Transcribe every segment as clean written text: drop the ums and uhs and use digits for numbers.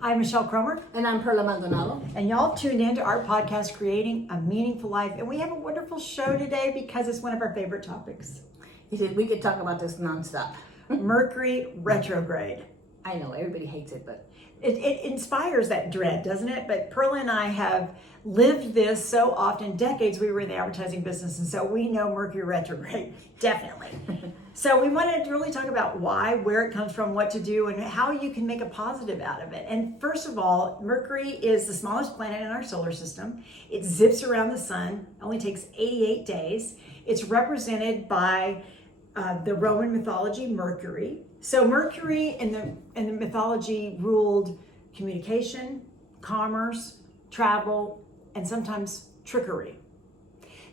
I'm Michelle Cromer. And I'm Perla Maldonado. And y'all tuned in to our podcast, Creating a Meaningful Life. And we have a wonderful show today because it's one of our favorite topics. He said we could talk about this nonstop. Mercury Retrograde. I know, everybody hates it, but... It inspires that dread, doesn't it? But Perla and I have lived this so often, decades we were in the advertising business, and so we know Mercury Retrograde, definitely. So we wanted to really talk about why, where it comes from, what to do, and how you can make a positive out of it. And first of all, Mercury is the smallest planet in our solar system. It zips around the sun, only takes 88 days. It's represented by the Roman mythology, Mercury. So Mercury in the mythology ruled communication, commerce, travel, and sometimes trickery.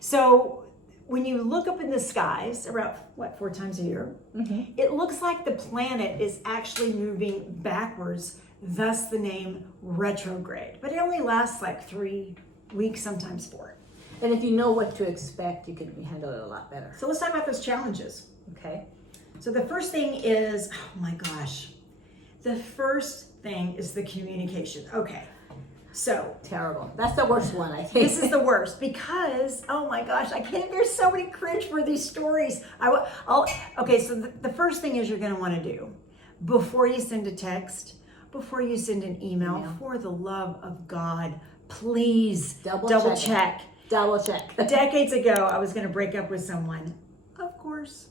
So when you look up in the skies, around 4 times a year, it looks like the planet is actually moving backwards, thus the name retrograde. But it only lasts like 3 weeks, sometimes 4. And if you know what to expect, you can handle it a lot better. So let's talk about those challenges. Okay. So the first thing is, oh my gosh, the first thing is the communication. Okay, so. Terrible. That's the worst one, I think. This is the worst because, oh my gosh, I can't, there's so many cringeworthy stories. Okay, so the first thing is you're gonna wanna do, before you send a text, before you send an email, for the love of God, please double check. Double check. Decades ago, I was gonna break up with someone, of course.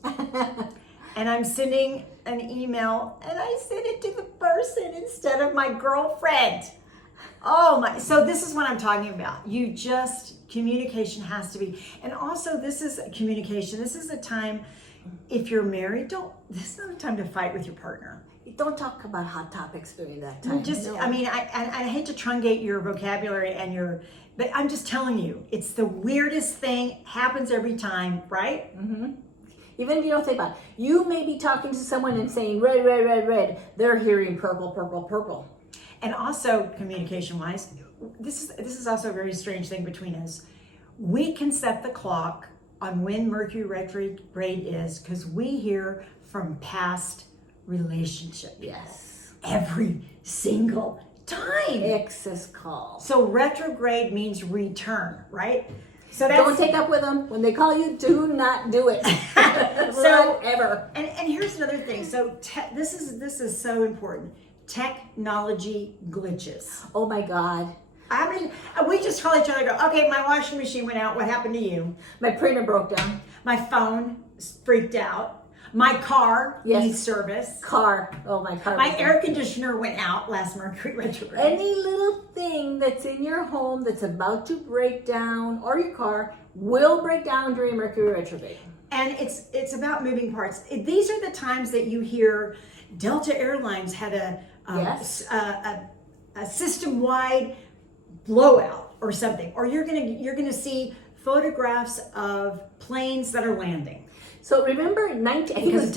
And I'm sending an email and I sent it to the person instead of my girlfriend. Oh my, so this is what I'm talking about. Communication has to be, and also this is communication. This is a time, if you're married, this is not a time to fight with your partner. Don't talk about hot topics during that time. I hate to truncaate your vocabulary but I'm just telling you, it's the weirdest thing, happens every time, right? Mm-hmm. Even if you don't think about it, you may be talking to someone and saying red, red, red, red. They're hearing purple, purple, purple. And also, communication-wise, this is also a very strange thing between us. We can set the clock on when Mercury retrograde is because we hear from past relationships. Yes. Every single time. Excess call. So retrograde means return, right? So don't take up with them. When they call you, do not do it. Ever. And here's another thing. So this is so important. Technology glitches. Oh my God. I mean, we just call each other and go, okay, my washing machine went out. What happened to you? My printer broke down. My phone freaked out. My car needs service. Oh, my car. My air conditioner went out last Mercury retrograde. Any little thing that's in your home that's about to break down, or your car, will break down during Mercury retrograde. And it's about moving parts. These are the times that you hear Delta Airlines had a system-wide blowout or something, or you're gonna see photographs of planes that are landing. So remember, because of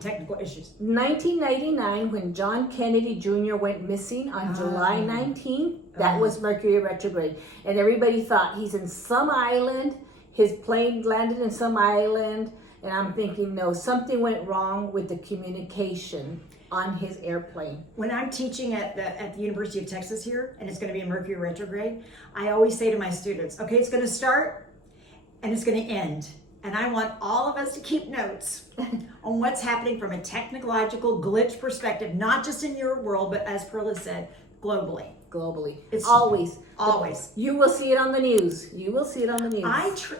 technical issues. 1999, when John Kennedy Jr. went missing on July 19th, that was Mercury retrograde. And everybody thought he's in some island, his plane landed in some island, and I'm thinking, no, something went wrong with the communication on his airplane. When I'm teaching at the University of Texas here, and it's going to be a Mercury retrograde, I always say to my students, okay, it's going to start and it's going to end. And I want all of us to keep notes on what's happening from a technological glitch perspective, not just in your world, but as Perla said, globally. It's always. You will see it on the news. You will see it on the news.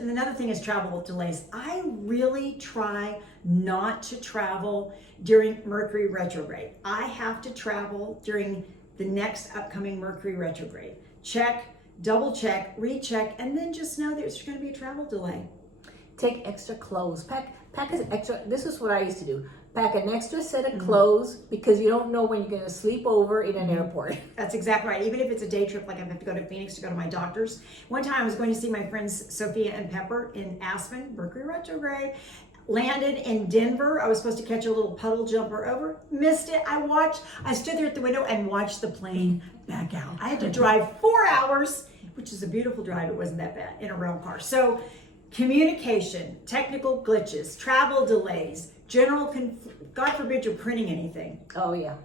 And another thing is travel delays. I really try not to travel during Mercury retrograde. I have to travel during the next upcoming Mercury retrograde. Check, double check, recheck, and then just know there's going to be a travel delay. Take extra clothes. Pack an extra. This is what I used to do. Pack an extra set of clothes because you don't know when you're going to sleep over in an airport. That's exactly right. Even if it's a day trip, like I have to go to Phoenix to go to my doctor's. One time I was going to see my friends Sophia and Pepper in Aspen, Mercury retrograde. Landed in Denver. I was supposed to catch a little puddle jumper over. Missed it. I stood there at the window and watched the plane back out. I had to drive 4 hours, which is a beautiful drive. It wasn't that bad in a rental car. So communication, technical glitches, travel delays, God forbid you're printing anything. Oh yeah.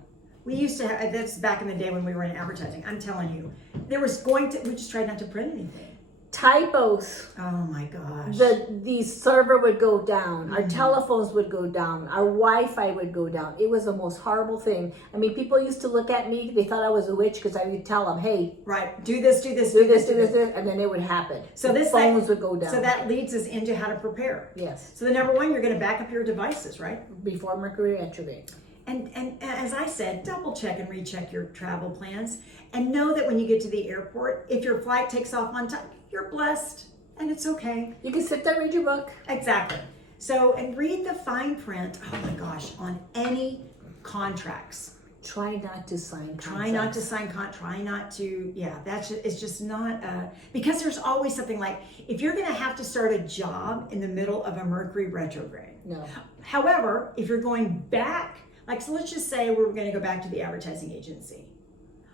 We used to have, that's back in the day when we were in advertising. I'm telling you, we just tried not to print anything. Typos. Oh my gosh. The server would go down. Our telephones would go down. Our Wi-Fi would go down. It was the most horrible thing. I mean, people used to look at me. They thought I was a witch because I would tell them, "Hey, right, do this, do this," and then it would happen. So the phones would go down. So that leads us into how to prepare. Yes. So the number one, you're going to back up your devices, right? Before Mercury retrograde. And as I said, double check and recheck your travel plans, and know that when you get to the airport, if your flight takes off on time, you're blessed, and it's okay. You can sit there, read your book. Exactly. So, and read the fine print, oh my gosh, on any contracts. Try not to sign contracts. Try not to, yeah, it's just not, because there's always something like, if you're going to have to start a job in the middle of a Mercury retrograde. No. However, if you're going back, like, so let's just say we're going to go back to the advertising agency.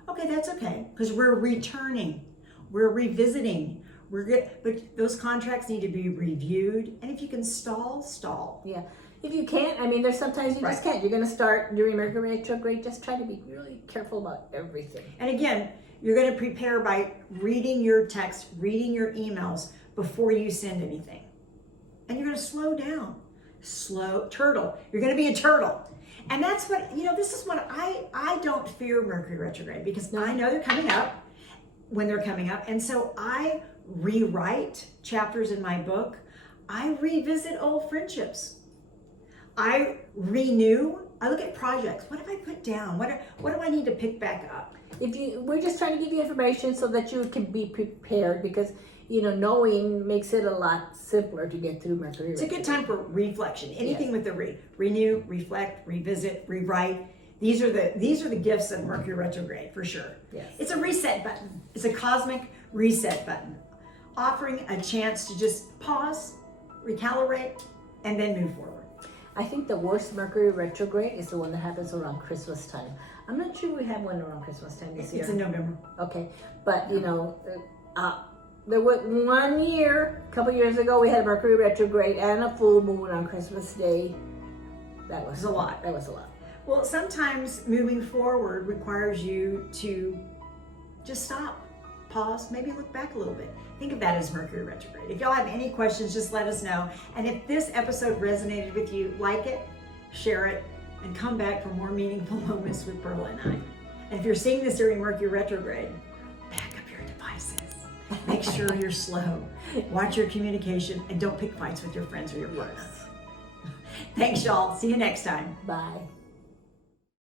Okay, that's okay, because we're returning, we're revisiting. We're good, but those contracts need to be reviewed, and if you can stall. Yeah, if you can't, I mean, there's sometimes you just can't. You're going to start during Mercury retrograde. Just try to be really careful about everything. And again, you're going to prepare by reading your text, reading your emails before you send anything, and you're going to slow down. Slow turtle. You're going to be a turtle, and that's what This is what I don't fear Mercury retrograde because I know they're coming up when they're coming up, and so I rewrite chapters in my book. I revisit old friendships. I renew. I look at projects. What have I put down? What do I need to pick back up? We're just trying to give you information so that you can be prepared because knowing makes it a lot simpler to get through Mercury. It's a good time for reflection. Anything with the renew, reflect, revisit, rewrite. These are the gifts of Mercury retrograde for sure. Yes. It's a reset button. It's a cosmic reset button, offering a chance to just pause, recalibrate, and then move forward. I think the worst Mercury retrograde is the one that happens around Christmas time. I'm not sure we have one around Christmas time this year. It's in November. Okay, but there was one year, a couple years ago, we had a Mercury retrograde and a full moon on Christmas Day. That was a lot. That was a lot. Well, sometimes moving forward requires you to just stop, pause, maybe look back a little bit. Think of that as Mercury retrograde. If y'all have any questions, just let us know. And if this episode resonated with you, like it, share it, and come back for more meaningful moments with Perla and I. And if you're seeing this during Mercury retrograde, back up your devices. Make sure you're slow. Watch your communication, and don't pick fights with your friends or your partner. Thanks, y'all. See you next time. Bye.